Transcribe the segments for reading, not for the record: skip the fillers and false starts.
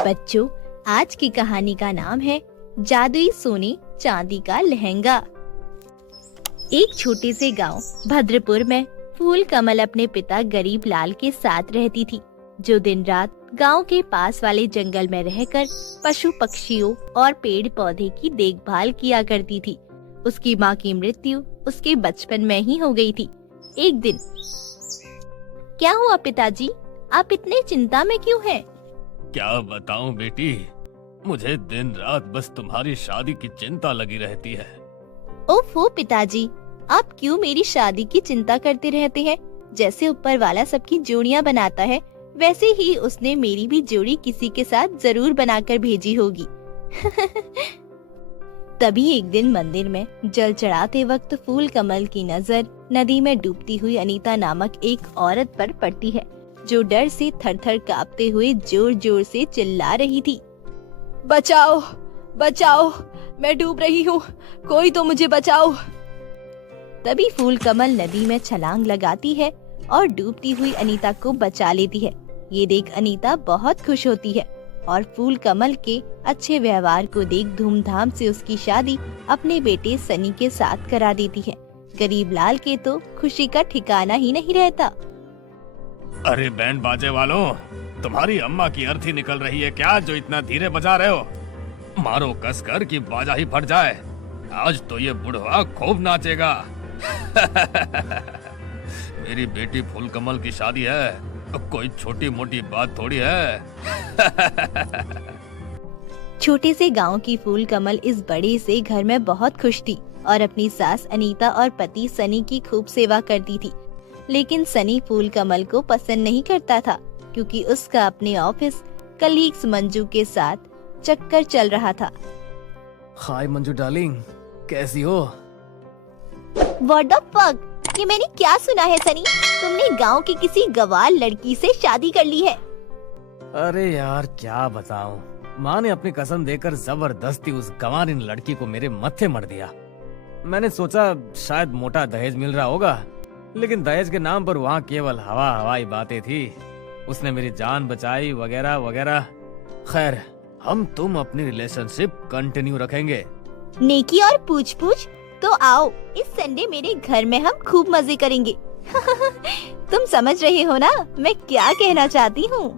बच्चों, आज की कहानी का नाम है जादुई सोने चांदी का लहंगा। एक छोटे से गांव भद्रपुर में फूल कमल अपने पिता गरीब लाल के साथ रहती थी, जो दिन रात गांव के पास वाले जंगल में रहकर पशु पक्षियों और पेड़ पौधे की देखभाल किया करती थी। उसकी माँ की मृत्यु उसके बचपन में ही हो गई थी। एक दिन, क्या हुआ पिताजी, आप इतने चिंता में क्यों हैं? क्या बताऊं बेटी, मुझे दिन रात बस तुम्हारी शादी की चिंता लगी रहती है। ओफो पिताजी, आप क्यों मेरी शादी की चिंता करते रहते हैं? जैसे ऊपर वाला सबकी जोड़ियां बनाता है, वैसे ही उसने मेरी भी जोड़ी किसी के साथ जरूर बनाकर भेजी होगी। तभी एक दिन मंदिर में जल चढ़ाते वक्त फूल कमल की नजर नदी में डूबती हुई अनीता नामक एक औरत पर पड़ती है, जो डर से थर-थर कांपते हुए जोर जोर से चिल्ला रही थी। बचाओ, बचाओ, मैं डूब रही हूँ, कोई तो मुझे बचाओ। तभी फूल कमल नदी में छलांग लगाती है और डूबती हुई अनीता को बचा लेती है। ये देख अनीता बहुत खुश होती है और फूल कमल के अच्छे व्यवहार को देख धूमधाम से उसकी शादी अपने बेटे सनी के साथ करा देती है। गरीब लाल के तो खुशी का ठिकाना ही नहीं रहता। अरे बैंड बाजे वालों, तुम्हारी अम्मा की अर्थी निकल रही है क्या, जो इतना धीरे बजा रहे हो? मारो कसकर कि बाजा ही फट जाए। आज तो ये बुढ़वा खूब नाचेगा। मेरी बेटी फूल कमल की शादी है, कोई छोटी मोटी बात थोड़ी है। छोटे से गांव की फूल कमल इस बड़े से घर में बहुत खुश थी और अपनी सास अनीता और पति सनी की खूब सेवा करती थी। लेकिन सनी फूल कमल को पसंद नहीं करता था, क्योंकि उसका अपने ऑफिस कलीग्स मंजू के साथ चक्कर चल रहा था। हाय मंजू डार्लिंग, कैसी हो? व्हाट द फक, ये मैंने क्या सुना है सनी? तुमने गांव की किसी गवार लड़की से शादी कर ली है। अरे यार क्या बताऊं, माँ ने अपनी कसम देकर जबरदस्ती उस गंवारिन लड़की को मेरे मत्थे मर दिया। मैंने सोचा शायद मोटा दहेज मिल रहा होगा, लेकिन दहेज के नाम पर वहाँ केवल हवाई बातें थी। उसने मेरी जान बचाई वगैरह वगैरह। खैर, हम तुम अपनी रिलेशनशिप कंटिन्यू रखेंगे। नेकी और पूछ पूछ, तो आओ इस संडे मेरे घर में हम खूब मजे करेंगे। तुम समझ रहे हो ना मैं क्या कहना चाहती हूँ?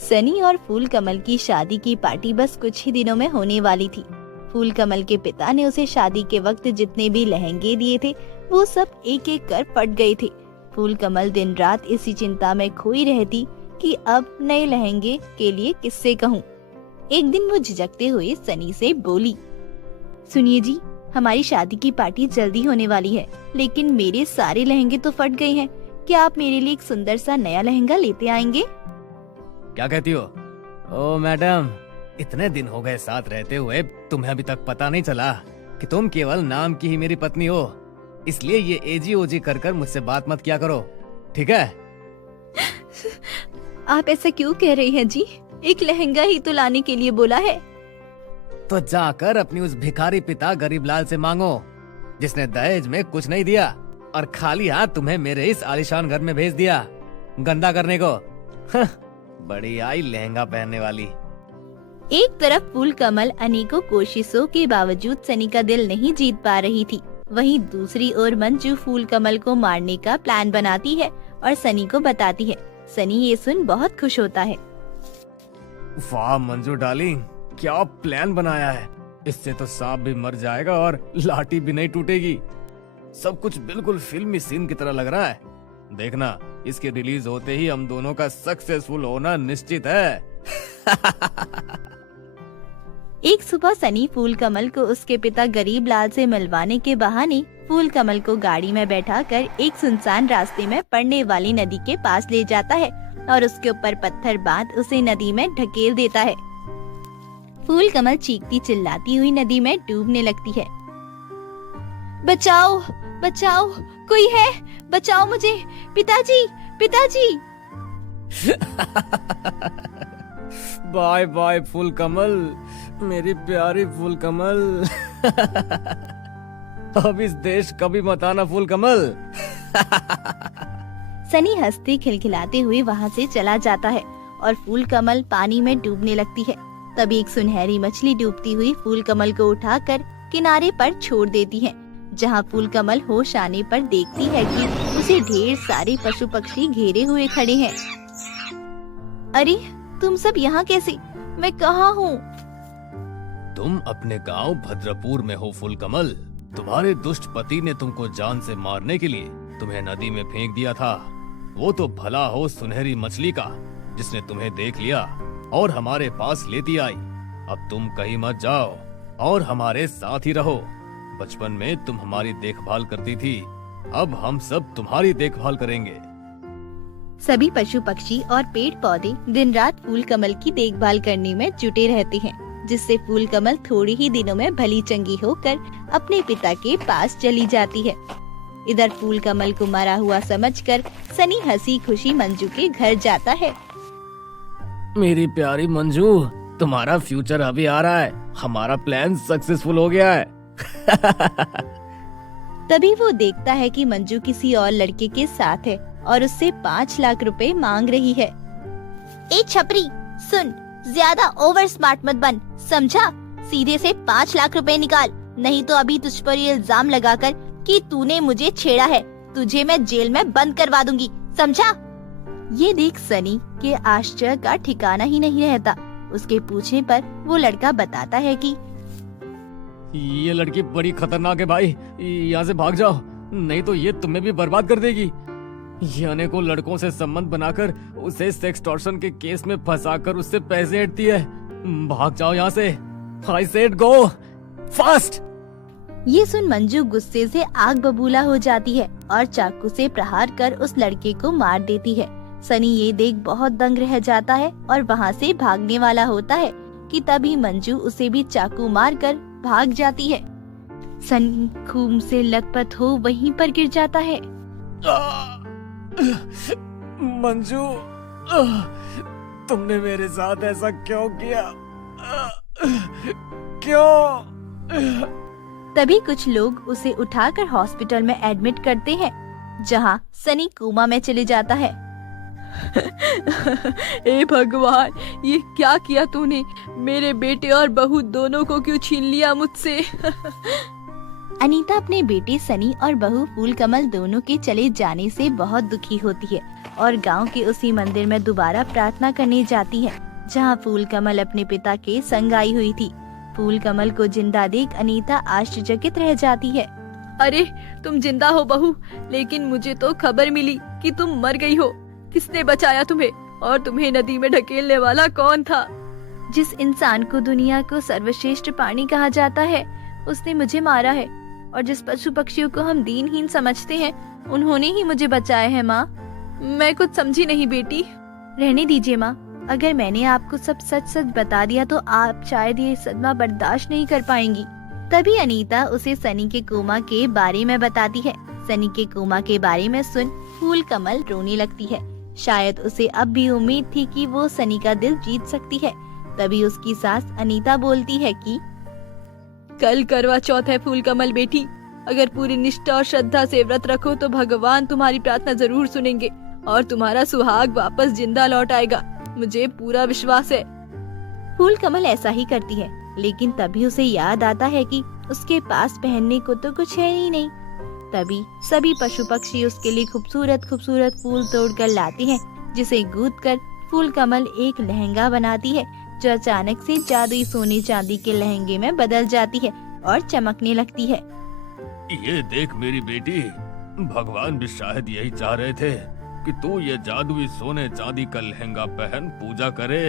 सनी और फूल कमल की शादी की पार्टी बस कुछ ही दिनों में होने वाली थी। फूल कमल के पिता ने उसे शादी के वक्त जितने भी लहंगे दिए थे, वो सब एक एक कर फट गए थे। फूल कमल दिन रात इसी चिंता में खोई रहती कि अब नए लहंगे के लिए किससे कहूँ। एक दिन वो झिझकते हुए सनी से बोली, सुनिए जी, हमारी शादी की पार्टी जल्दी होने वाली है, लेकिन मेरे सारे लहंगे तो फट गए हैं। क्या आप मेरे लिए एक सुंदर सा नया लहंगा लेते आएंगे? क्या कहती हो? ओ मैडम, इतने दिन हो गए साथ रहते हुए, तुम्हें अभी तक पता नहीं चला कि तुम केवल नाम की ही मेरी पत्नी हो। इसलिए ये एजी ओजी कर कर मुझसे बात मत किया करो, ठीक है? आप ऐसा क्यों कह रही हैं जी? एक लहंगा ही तो लाने के लिए बोला है। तो जाकर अपनी उस भिखारी पिता गरीब लाल से मांगो, जिसने दहेज में कुछ नहीं दिया और खाली हाथ तुम्हें मेरे इस आलीशान घर में भेज दिया गंदा करने को। बड़ी आई लहंगा पहनने वाली। एक तरफ फूल कमल अनेकों कोशिशों के बावजूद सनी का दिल नहीं जीत पा रही थी, वहीं दूसरी ओर मंजू फूल कमल को मारने का प्लान बनाती है और सनी को बताती है। सनी ये सुन बहुत खुश होता है। वाह मंजू डार्लिंग, क्या प्लान बनाया है। इससे तो सांप भी मर जाएगा और लाठी भी नहीं टूटेगी। सब कुछ बिल्कुल फिल्मी सीन की तरह लग रहा है। देखना, इसके रिलीज होते ही हम दोनों का सक्सेसफुल होना निश्चित है। एक सुबह सनी फूल कमल को उसके पिता गरीब लाल से मिलवाने के बहाने फूल कमल को गाड़ी में बैठाकर एक सुनसान रास्ते में पड़ने वाली नदी के पास ले जाता है और उसके ऊपर पत्थर बांध उसे नदी में ढकेल देता है। फूल कमल चीखती चिल्लाती हुई नदी में डूबने लगती है। बचाओ, बचाओ, कोई है, बचाओ मुझे, पिताजी, पिताजी। बाय बाय फूल कमल, मेरी प्यारी फूल कमल। अब इस देश कभी मत आना फूल कमल। सनी हंसते खिलखिलाते हुए वहाँ से चला जाता है और फूल कमल पानी में डूबने लगती है। तभी एक सुनहरी मछली डूबती हुई फूल कमल को उठाकर किनारे पर छोड़ देती है, जहाँ फूल कमल होश आने पर देखती है कि उसे ढेर सारे पशु पक्षी घेरे हुए खड़े हैं। अरे तुम सब यहाँ कैसे? मैं कहाँ हूँ? तुम अपने गांव भद्रपुर में हो फूल कमल। तुम्हारे दुष्ट पति ने तुमको जान से मारने के लिए तुम्हें नदी में फेंक दिया था। वो तो भला हो सुनहरी मछली का, जिसने तुम्हें देख लिया और हमारे पास लेती आई। अब तुम कहीं मत जाओ और हमारे साथ ही रहो। बचपन में तुम हमारी देखभाल करती थी, अब हम सब तुम्हारी देखभाल करेंगे। सभी पशु पक्षी और पेड़ पौधे दिन रात फूल कमल की देखभाल करने में जुटे रहते हैं, जिससे फूल कमल थोड़े ही दिनों में भली चंगी होकर अपने पिता के पास चली जाती है। इधर फूल कमल को मरा हुआ समझकर सनी हंसी खुशी मंजू के घर जाता है। मेरी प्यारी मंजू, तुम्हारा फ्यूचर अभी आ रहा है। हमारा प्लान सक्सेसफुल हो गया है। तभी वो देखता है कि मंजू किसी और लड़के के साथ है और उससे 5 लाख रुपए मांग रही है। ए छपरी, सुन, ज्यादा ओवर स्मार्ट मत बन, समझा? सीधे से 5 लाख रुपए निकाल, नहीं तो अभी तुझ पर ये इल्जाम लगाकर कि तूने मुझे छेड़ा है, तुझे मैं जेल में बंद करवा दूंगी, समझा? ये देख सनी के आश्चर्य का ठिकाना ही नहीं रहता। उसके पूछने पर वो लड़का बताता है कि ये लड़की बड़ी खतरनाक है भाई, यहाँ से भाग जाओ, नहीं तो ये तुम्हें भी बर्बाद कर देगी। ये अनेकों लड़कों से संबंध बनाकर उसे सेक्सटॉर्शन के केस में फंसाकर उससे पैसे ऐंठती है। भाग जाओ यहाँ से। I said go fast। ये सुन मंजू गुस्से से आग बबूला हो जाती है और चाकू से प्रहार कर उस लड़के को मार देती है। सनी ये देख बहुत दंग रह जाता है और वहाँ से भागने वाला होता है कि तभी मंजू उसे भी चाकू मारकर भाग जाती है। सनी खून से लथपथ हो वहीं पर गिर जाता है। मंजू, तुमने मेरे साथ ऐसा क्यों किया? क्यों? तभी कुछ लोग उसे उठाकर हॉस्पिटल में एडमिट करते हैं, जहां सनी कोमा में चले जाता है। ए भगवान, ये क्या किया तूने? मेरे बेटे और बहू दोनों को क्यों छीन लिया मुझसे? अनीता अपने बेटे सनी और बहू फूल कमल दोनों के चले जाने से बहुत दुखी होती है और गांव के उसी मंदिर में दोबारा प्रार्थना करने जाती है, जहां फूल कमल अपने पिता के संग आई हुई थी। फूल कमल को जिंदा देख अनीता आश्चर्यचकित रह जाती है। अरे तुम जिंदा हो बहू, लेकिन मुझे तो खबर मिली कि तुम मर गई हो। किसने बचाया तुम्हें? और तुम्हें नदी में ढकेलने वाला कौन था? जिस इंसान को दुनिया को सर्वश्रेष्ठ प्राणी कहा जाता है, उसने मुझे मारा है, और जिस पशु पक्षियों को हम दीनहीन समझते हैं, उन्होंने ही मुझे बचाया है। माँ, मैं कुछ समझी नहीं बेटी। रहने दीजिए माँ, अगर मैंने आपको सब सच सच बता दिया तो आप शायद ये सदमा बर्दाश्त नहीं कर पाएंगी। तभी अनीता उसे सनी के कोमा के बारे में बताती है। सनी के कोमा के बारे में सुन फूल कमल रोने लगती है। शायद उसे अब भी उम्मीद थी कि वो सनी का दिल जीत सकती है। तभी उसकी सास अनीता बोलती है कि कल करवा चौथ है फूल कमल बेटी, अगर पूरी निष्ठा और श्रद्धा से व्रत रखो तो भगवान तुम्हारी प्रार्थना जरूर सुनेंगे और तुम्हारा सुहाग वापस जिंदा लौट आएगा, मुझे पूरा विश्वास है। फूल कमल ऐसा ही करती है, लेकिन तभी उसे याद आता है कि उसके पास पहनने को तो कुछ है ही नहीं। तभी सभी पशु पक्षी उसके लिए खूबसूरत खूबसूरत फूल तोड़कर लाते हैं, जिसे गूंथकर फूल कमल एक लहंगा बनाती है, जो अचानक से जादुई सोने चांदी के लहंगे में बदल जाती है और चमकने लगती है। ये देख मेरी बेटी, भगवान भी शायद यही चाह रहे थे कि तू ये जादुई सोने चांदी का लहंगा पहन पूजा करे।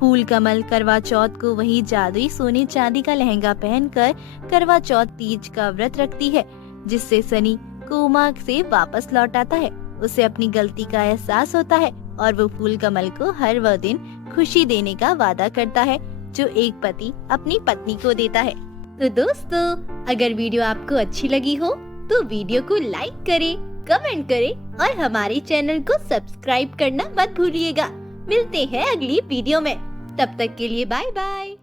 फूल कमल करवा चौथ को वही जादुई सोने चांदी का लहंगा पहनकर करवा चौथ तीज का व्रत रखती है, जिससे सनी कोमा से वापस लौट आता है। उसे अपनी गलती का एहसास होता है और वो फूल कमल को हर वह दिन खुशी देने का वादा करता है, जो एक पति अपनी पत्नी को देता है। तो दोस्तों, अगर वीडियो आपको अच्छी लगी हो तो वीडियो को लाइक करें, कमेंट करें और हमारे चैनल को सब्सक्राइब करना मत भूलिएगा। मिलते हैं अगली वीडियो में, तब तक के लिए बाय बाय।